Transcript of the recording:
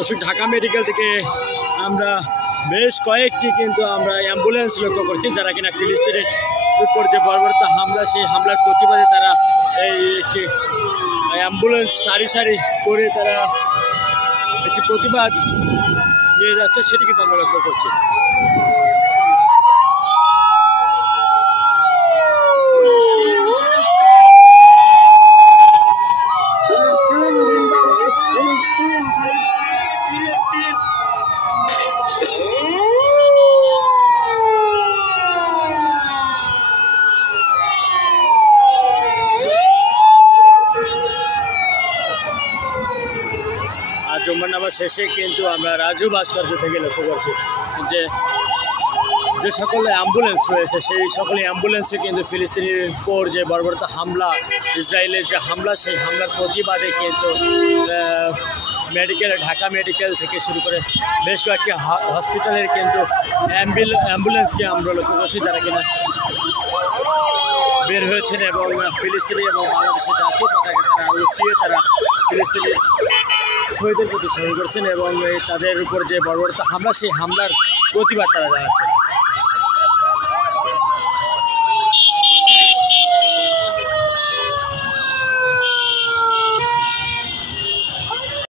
দর্শক, ঢাকা মেডিকেল থেকে আমরা বেশ কয়েকটি কিন্তু আমরা অ্যাম্বুলেন্স লক্ষ্য করছি, যারা কিনা ফিলিস্তিনের উপর যে বর্বরতা হামলা, সেই হামলার প্রতিবাদে তারা এই একটি অ্যাম্বুলেন্স সারি সারি করে তারা একটি প্রতিবাদ নিয়ে যাচ্ছে, সেটি কিন্তু আমরা লক্ষ্য করছি। জুম্মার নামাজ শেষে কিন্তু আমরা রাজু ভাস্কর্য থেকে লক্ষ্য করছি যে সকল অ্যাম্বুলেন্স রয়েছে, সেই সকল অ্যাম্বুলেন্সে কিন্তু ফিলিস্তিনের উপর যে বর্বরতা হামলা, ইসরায়েলের যে হামলা, সেই হামলার প্রতিবাদে কিন্তু ঢাকা মেডিকেল থেকে শুরু করে বেশ কয়েকটি হসপিটালের কিন্তু অ্যাম্বুলেন্সকে আমরা লক্ষ্য করছি, যারা কিনা বের হয়েছেন এবং ফিলিস্তিনি এবং বাংলাদেশের জাতীয় পতাকা তারা উঁচিয়ে তারা ফিলিস্তিনি শহীদের প্রতি স্মরণ করছেন এবং তাদের উপর যে বর্বরতা হামলা, সেই হামলার প্রতিবাদ তারা জানাচ্ছেন।